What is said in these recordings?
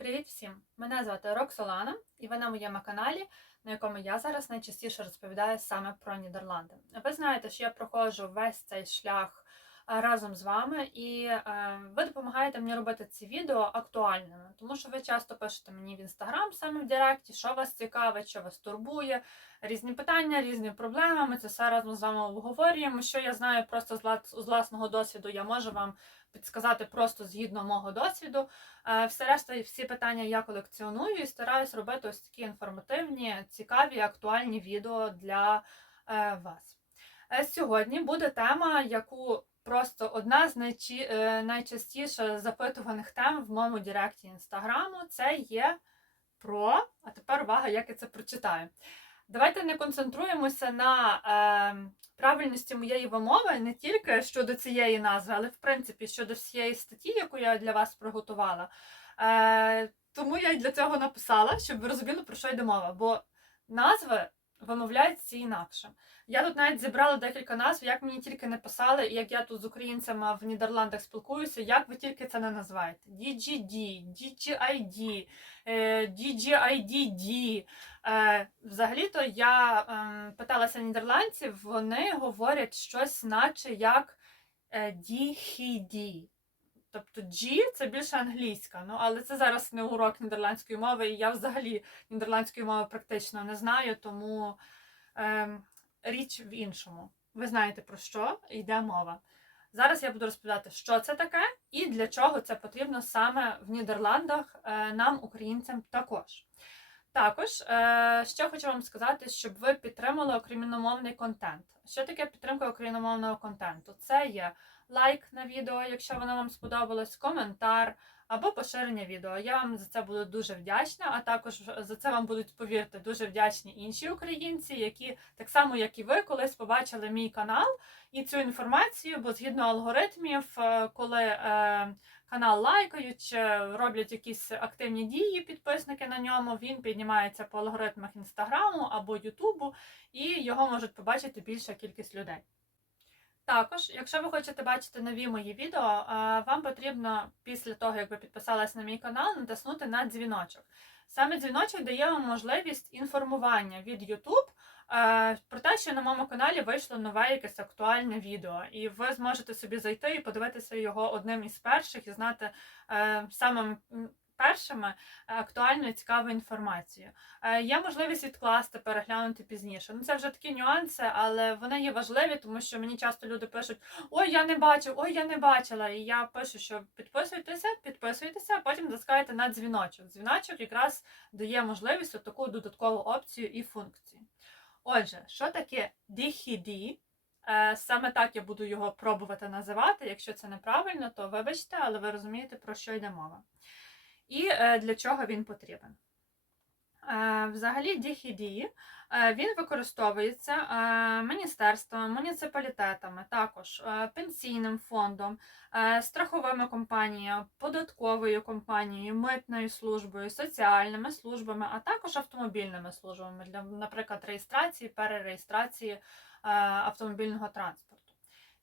Привіт всім! Мене звати Роксолана, і ви на моєму каналі, на якому я зараз найчастіше розповідаю саме про Нідерланди. Ви знаєте, що я проходжу весь цей шлях е, разом з вами, і е, ви допомагаєте мені робити ці відео актуальними, тому що ви часто пишете мені в інстаграм саме в Директі, що вас цікавить, що вас турбує, різні питання, різні проблеми. Ми це все разом з вами обговорюємо. Що я знаю просто з влас- з власного досвіду, я можу вам підсказати просто згідно мого досвіду. Е, Все решта, всі питання я колекціоную і стараюсь робити ось такі інформативні, цікаві, актуальні відео для е, вас. Е, Сьогодні буде тема, яку просто одна з найчастіше запитуваних тем в моєму Директі інстаграму. Це є про. А тепер увага, як я це прочитаю. Давайте не концентруємося на е, правильності моєї вимови не тільки щодо цієї назви, але в принципі щодо всієї статті, яку я для вас приготувала. Е, тому я й для цього написала, щоб ви розуміли, про що йде мова. Бо назви вимовляються інакше. Я тут навіть зібрала декілька назв, як мені тільки не писали, і як я тут з українцями в Нідерландах спілкуюся, як ви тільки це не називаєте. DGD, DGID, е, DGIDD. Е, Взагалі-то я ем, питалася нідерландців, вони говорять щось, наче як е, DHD. Тобто G це більше англійська, ну але це зараз не урок нідерландської мови, і я взагалі нідерландської мови практично не знаю, тому ем, річ в іншому. Ви знаєте про що йде мова. Зараз я буду розповідати, що це таке і для чого це потрібно саме в Нідерландах е, нам, українцям, також. Також е, ще хочу вам сказати, щоб ви підтримали україномовний контент. Що таке підтримка україномовного контенту? Це є лайк на відео, якщо воно вам сподобалось, коментар або поширення відео. Я вам за це буду дуже вдячна, а також за це вам будуть, повірте, дуже вдячні інші українці, які так само, як і ви, колись побачили мій канал і цю інформацію, бо згідно алгоритмів, е, коли е, канал лайкають, чи роблять якісь активні дії, підписники на ньому, він піднімається по алгоритмах інстаграму або Ютубу, і його можуть побачити більша кількість людей. Також, якщо ви хочете бачити нові мої відео, вам потрібно після того, як ви підписалися на мій канал, натиснути на дзвіночок. Саме дзвіночок дає вам можливість інформування від YouTube про те, що на моєму каналі вийшло нове якесь актуальне відео, і ви зможете собі зайти і подивитися його одним із перших і знати е, самим першими е, актуальну і цікаву інформацію. Е, Є можливість відкласти, переглянути пізніше. Ну це вже такі нюанси, але вони є важливі, тому що мені часто люди пишуть: Ой, я не бачив, ой, я не бачила. І я пишу, що підписуйтеся, підписуйтеся, а потім затискаєте на дзвіночок. Дзвіночок якраз дає можливість таку додаткову опцію і функцію. Отже, що таке DHD? Е, Саме так я буду його пробувати називати. Якщо це неправильно, то вибачте, але ви розумієте, про що йде мова. І е, для чого він потрібен. Е, Взагалі, DHD, е, він використовується міністерствами, муніципалітетами, також пенсійним фондом, страховими компаніями, податковою компанією, митною службою, соціальними службами, а також автомобільними службами для, наприклад, реєстрації, перереєстрації автомобільного транспорту.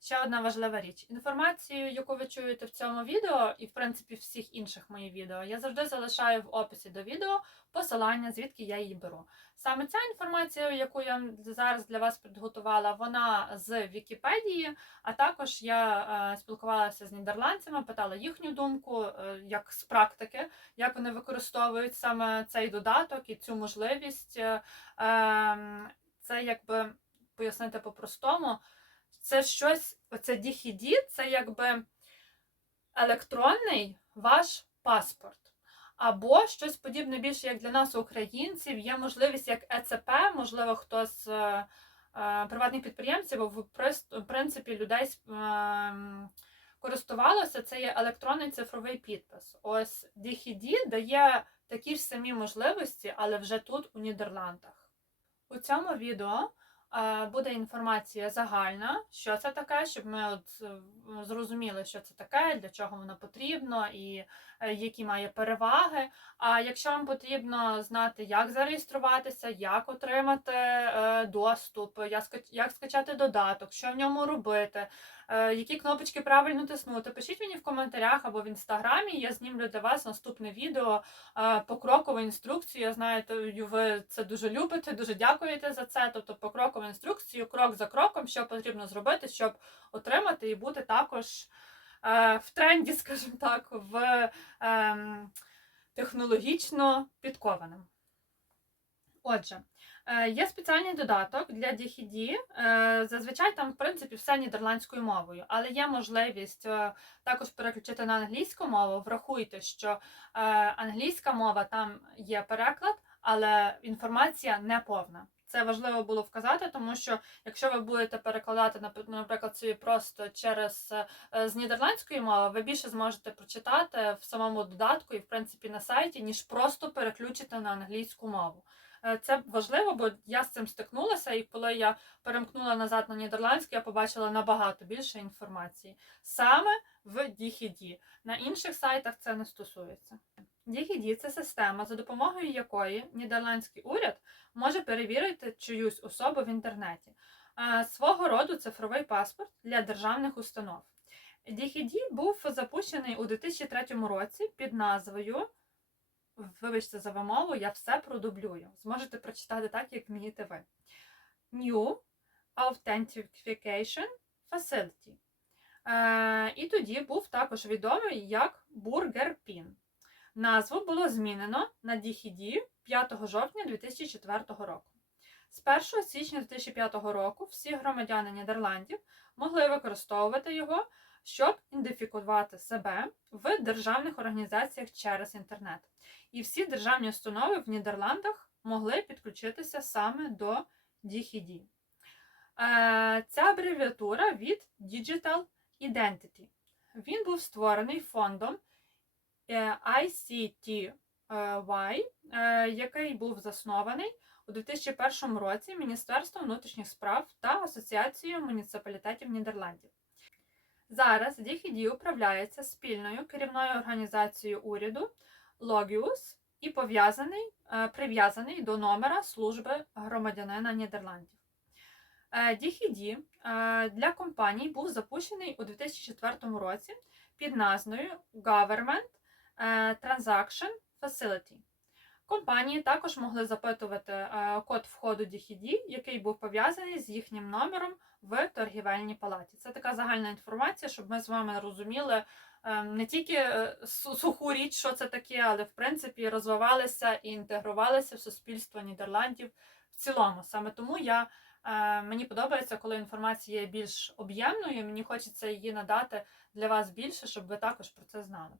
Ще одна важлива річ. Інформацію, яку ви чуєте в цьому відео, і в принципі всіх інших моїх відео, я завжди залишаю в описі до відео посилання, звідки я її беру. Саме ця інформація, яку я зараз для вас підготувала, вона з Вікіпедії, а також я е, спілкувалася з нідерландцями, питала їхню думку, е, як з практики, як вони використовують саме цей додаток і цю можливість. Е, е, це якби пояснити по-простому це щось, оце DHD, це якби електронний ваш паспорт. Або щось подібне більше, як для нас, українців, є можливість як ЕЦП, можливо, хто з е, е, приватних підприємців, або в принципі людей е, користувалося, це є електронний цифровий підпис. Ось DHD дає такі ж самі можливості, але вже тут, у Нідерландах. У цьому відео буде інформація загальна, що це таке, щоб ми от е, зрозуміли, що це таке, для чого воно потрібно і е, які має переваги. А якщо вам потрібно знати, як зареєструватися, як отримати е, доступ, як скачати додаток, що в ньому робити, які кнопочки правильно тиснути. Пишіть мені в коментарях або в інстаграмі. Я знімлю для вас наступне відео покрокову інструкцію. Я знаю, ви це дуже любите, дуже дякуєте за це. Тобто покрокову інструкцію, крок за кроком, що потрібно зробити, щоб отримати і бути також е, в тренді, скажімо так, в ем, технологічно підкованим. Отже, е, є спеціальний додаток для DHD. Е, Зазвичай там, в принципі, все нідерландською мовою, але є можливість е, також переключити на англійську мову. Врахуйте, що е, англійська мова там є переклад, але інформація не повна. Це важливо було вказати, тому що якщо ви будете перекладати, нап- наприклад, собі просто через е, з нідерландської мови, ви більше зможете прочитати в самому додатку і, в принципі, на сайті, ніж просто переключити на англійську мову. Е, Це важливо, бо я з цим стикнулася, і коли я перемкнула назад на нідерландський, я побачила набагато більше інформації саме в DHD. На інших сайтах це не стосується. DHD – це система, за допомогою якої нідерландський уряд може перевірити чиюсь особу в інтернеті. Е, Свого роду цифровий паспорт для державних установ. DHD був запущений у 2003 році під назвою Вибачте за вимову, я все продублюю. Зможете прочитати так, як вмієте ви. New Authentication Facility. Е, і тоді був також відомий як Burger Pin. Назву було змінено на DHD 5 жовтня 2004 року. З 1 січня 2005 року всі громадяни Нідерландів могли використовувати його, щоб ідентифікувати себе в державних організаціях через інтернет. І всі державні установи в Нідерландах могли підключитися саме до DHD. Е, Ця абревіатура від Digital Identity. Він був створений фондом е, ICTY, е, який був заснований у 2001 році Міністерством внутрішніх справ та Асоціацією муніципалітетів Нідерландів. Зараз DHD управляється спільною керівною організацією уряду Логіус і пов'язаний, е, прив'язаний до номера служби громадянина Нідерландів. Е, DHD е, для компаній був запущений у 2004 році під назвою Government е, Transaction Facility. Компанії також могли запитувати е, код входу DHD, який був пов'язаний з їхнім номером в торгівельній палаті. Це така загальна інформація, щоб ми з вами розуміли е, не тільки е, суху річ, що це таке, але в принципі розвивалися і інтегрувалися в суспільство Нідерландів в цілому. Саме тому я мені подобається, коли інформація є більш об'ємною. Мені хочеться її надати для вас більше, щоб ви також про це знали.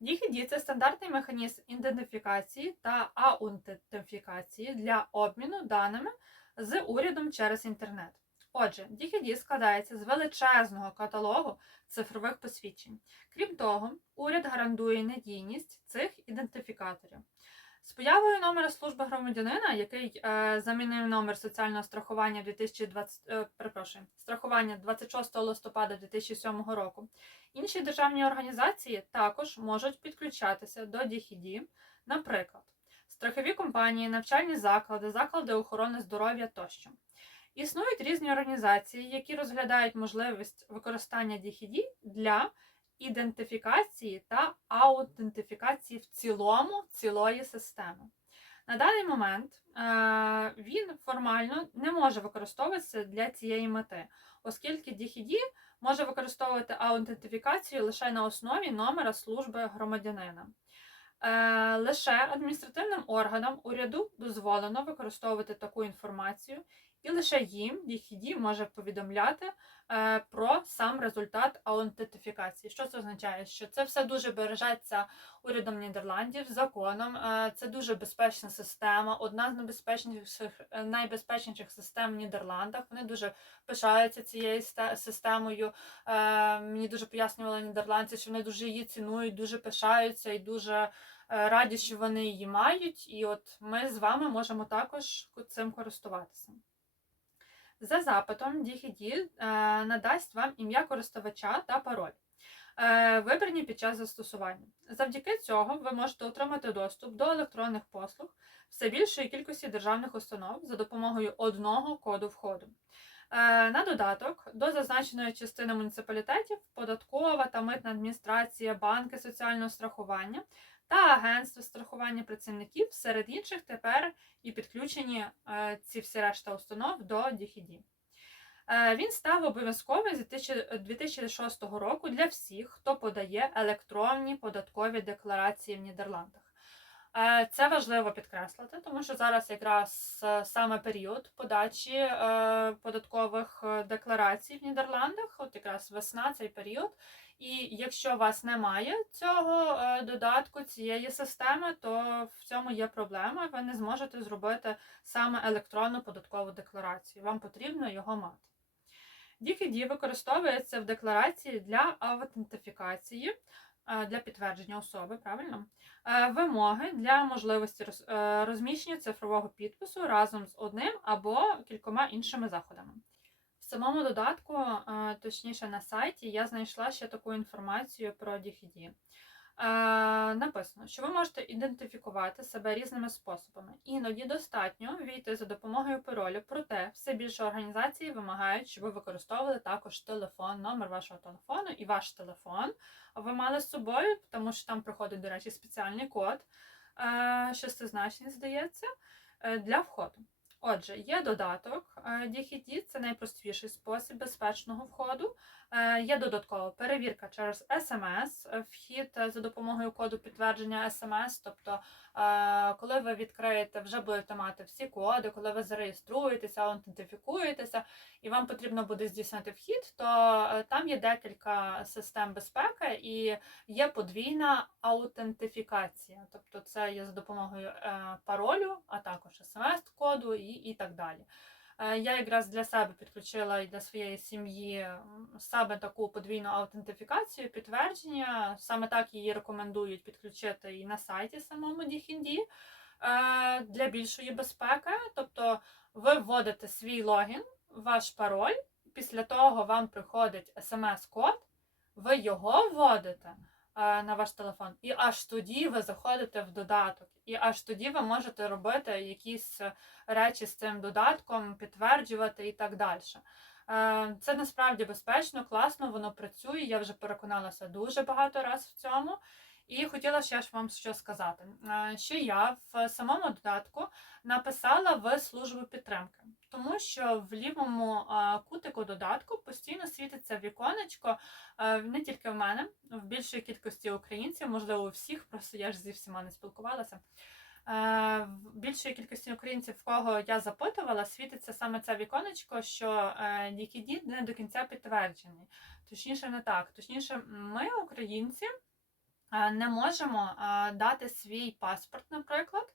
DHD – це стандартний механізм ідентифікації та аутентифікації для обміну даними з урядом через інтернет. Отже, DigiD складається з величезного каталогу цифрових посвідчень. Крім того, уряд гарантує надійність цих ідентифікаторів. З появою номера служби громадянина, який е, замінив номер соціального страхування 2020, е, перепрошую, страхування 26 листопада 2007 року, інші державні організації також можуть підключатися до DHD, наприклад, страхові компанії, навчальні заклади, заклади охорони здоров'я тощо. Існують різні організації, які розглядають можливість використання DHD для ідентифікації та аутентифікації в цілому цілої системи. На даний момент е, він формально не може використовуватися для цієї мети, оскільки DHD може використовувати аутентифікацію лише на основі номера служби громадянина. Е, Лише адміністративним органам уряду дозволено використовувати таку інформацію, і лише їм DHD може повідомляти е, про сам результат аутентифікації. Що це означає? Що це все дуже бережеться урядом Нідерландів, законом. Е, Це дуже безпечна система, одна з найбезпечніших, е, найбезпечніших систем в Нідерландах. Вони дуже пишаються цією системою. Мені дуже пояснювали нідерландці, що вони дуже її цінують, дуже пишаються і дуже раді, що вони її мають. І от ми з вами можемо також цим користуватися. За запитом DHD е, надасть вам ім'я користувача та пароль, е, вибрані під час застосування. Завдяки цього ви можете отримати доступ до електронних послуг все більшої кількості державних установ за допомогою одного коду входу. Е, На додаток до зазначеної частини муніципалітетів податкова та митна адміністрація, банки соціального страхування та агентство страхування працівників серед інших тепер і підключені е, ці всі решта установ до ДІХІДі. Е, Він став обов'язковий з 2006 року для всіх, хто подає електронні податкові декларації в Нідерландах. Е, Це важливо підкреслити, тому що зараз якраз е, саме період подачі е, податкових декларацій в Нідерландах, от якраз весна цей період. І якщо у вас немає цього додатку, цієї системи, то в цьому є проблема. Ви не зможете зробити саме електронну податкову декларацію. Вам потрібно його мати. DFID використовується в декларації для аутентифікації, для підтвердження особи, правильно? Е, Вимоги для можливості е, розміщення цифрового підпису разом з одним або кількома іншими заходами. В самому додатку, е, точніше на сайті, я знайшла ще таку інформацію про DFID. Е, Написано, що ви можете ідентифікувати себе різними способами. Іноді достатньо війти за допомогою паролю, проте все більше організацій вимагають, щоб ви використовували також телефон, номер вашого телефону і ваш телефон. Ви мали з собою, тому що там проходить, до речі, спеціальний код, е, шестизначний, здається, е, для входу. Отже, є додаток е, це найпростіший спосіб безпечного входу. Е, Є додаткова перевірка через SMS, е, вхід е, за допомогою коду підтвердження SMS. Тобто, е, коли ви відкриєте, вже будете мати всі коди, коли ви зареєструєтеся, аутентифікуєтеся, і вам потрібно буде здійснити вхід, то там є декілька систем безпеки і є подвійна аутентифікація. Тобто, це є за допомогою паролю, а також смс-коду і, і так далі. Е, Я якраз для себе підключила і для своєї сім'ї саме таку подвійну аутентифікацію, підтвердження. Саме так її рекомендують підключити і на сайті самому DHIND е, для більшої безпеки. Тобто ви вводите свій логін, ваш пароль, після того вам приходить смс-код, ви його вводите е, на ваш телефон, і аж тоді ви заходите в додаток. І аж тоді ви можете робити якісь е, речі з цим додатком, підтверджувати і так далі. Е, Це насправді безпечно, класно, воно працює. Я вже переконалася дуже багато разів в цьому. І хотіла ще ж вам що сказати, Е, що я в самому додатку написала в службу підтримки, тому що в лівому кутику додатку постійно світиться віконечко не тільки в мене, в більшій кількості українців, можливо, у всіх, просто я ж зі всіма не спілкувалася. В більшій кількості українців, в кого я запитувала, світиться саме це віконечко, що е, DKD не до кінця підтверджений. Точніше, не так. Точніше, ми, українці, не можемо е, дати свій паспорт, наприклад,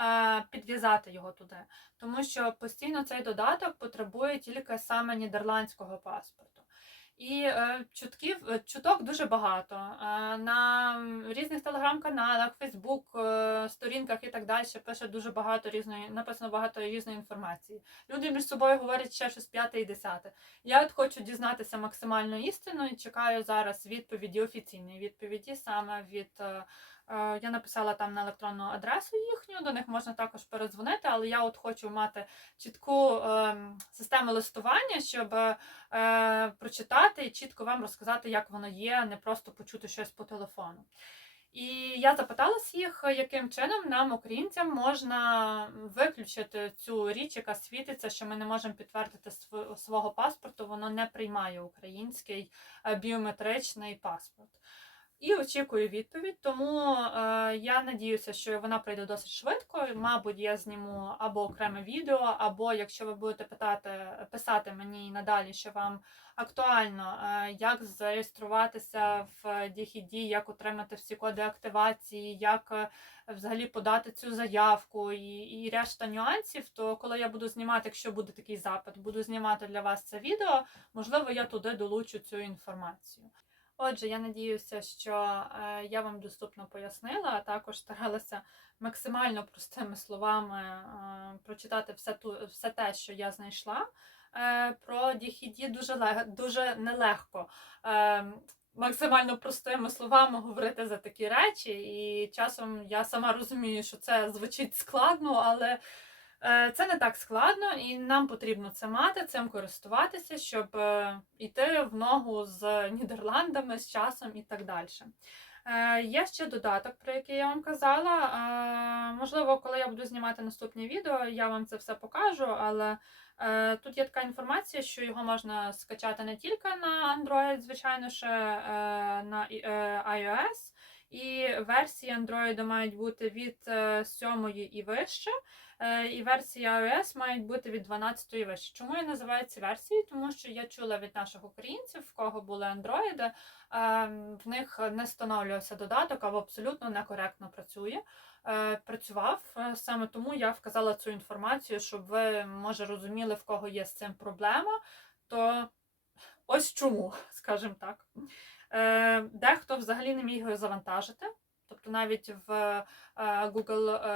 е, підв'язати його туди, тому що постійно цей додаток потребує тільки саме нідерландського паспорту. І е, чутків, е, чуток дуже багато. Е, на різних телеграм-каналах, Фейсбук, сторінках і так далі пише дуже багато різної, написано багато різної інформації. Люди між собою говорять ще щось п'яте і десяте. Я от хочу дізнатися максимально істину і чекаю зараз відповіді, офіційної відповіді саме від. Е, Я написала там на електронну адресу їхню, до них можна також передзвонити, але я от хочу мати чітку ем, систему листування, щоб е, прочитати і чітко вам розказати, як воно є, не просто почути щось по телефону. І я запиталась їх, яким чином нам, українцям, можна виключити цю річ, яка світиться, що ми не можемо підтвердити св- свого паспорту, воно не приймає український е, біометричний паспорт. І очікую відповідь, тому е, я надіюся, що вона прийде досить швидко. Мабуть, я зніму або окреме відео, або якщо ви будете питати, писати мені надалі, що вам актуально, е, як зареєструватися в DHID, як отримати всі коди активації, як е, взагалі подати цю заявку і, і решта нюансів, то коли я буду знімати, якщо буде такий запит, буду знімати для вас це відео, можливо, я туди долучу цю інформацію. Отже, я надіюся, що е, я вам доступно пояснила, а також старалася максимально простими словами е, прочитати все, ту, все те, що я знайшла. Е, про діхіді дуже, лег, дуже нелегко. Максимально простими словами говорити за такі речі, і часом я сама розумію, що це звучить складно, але Це не так складно, і нам потрібно це мати, цим користуватися, щоб е, йти в ногу з Нідерландами, з часом і так далі. Е, Є ще додаток, про який я вам казала. Е, Можливо, коли я буду знімати наступні відео, я вам це все покажу, але е, тут є така інформація, що його можна скачати не тільки на Android, звичайно, ще е, на е, iOS. І версії Android мають бути від е, 7 і вище, е, і версії iOS мають бути від 12 і вище. Чому я називаю ці версії? Тому що я чула від наших українців, в кого були Android, е, в них не встановлювався додаток або абсолютно некоректно працює. Е, Працював Е, саме тому я вказала цю інформацію, щоб ви може розуміли, в кого є з цим проблема. То ось чому, скажімо так. Е, Дехто взагалі не міг його завантажити. Тобто навіть в е, Google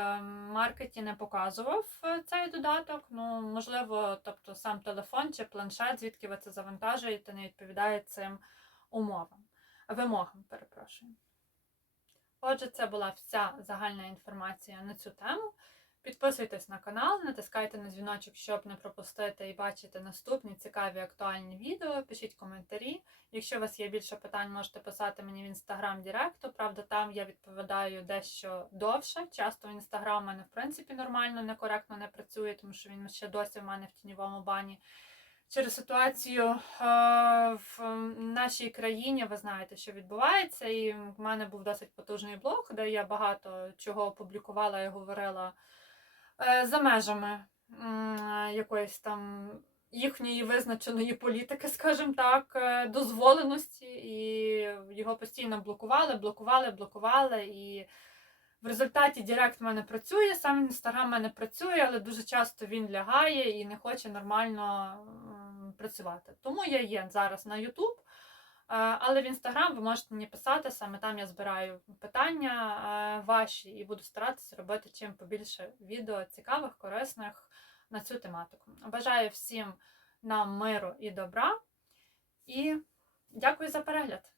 маркеті не показував е, цей додаток. Ну, можливо, тобто сам телефон чи планшет, звідки ви це завантажуєте, не відповідає цим умовам, вимогам, перепрошую. Отже, це була вся загальна інформація на цю тему. Підписуйтесь на канал, натискайте на дзвіночок, щоб не пропустити і бачити наступні цікаві актуальні відео. Пишіть коментарі. Якщо у вас є більше питань, можете писати мені в інстаграм Директу. Правда, там я відповідаю дещо довше. Часто інстаграм у мене в принципі нормально, некоректно не працює, тому що він ще досі в мене в тіньовому бані. Через ситуацію е, в нашій країні ви знаєте, що відбувається, і в мене був досить потужний блог, де я багато чого опублікувала і говорила за межами якоїсь там їхньої визначеної політики, скажімо так, е, дозволеності, і його постійно блокували, блокували, блокували. І в результаті Директ в мене працює, сам інстаграм в мене працює, але дуже часто він лягає і не хоче нормально працювати. Тому я є зараз на YouTube. Але в інстаграм ви можете мені писати, саме там я збираю питання ваші і буду старатися робити чим побільше відео цікавих, корисних на цю тематику. Бажаю всім нам миру і добра і дякую за перегляд!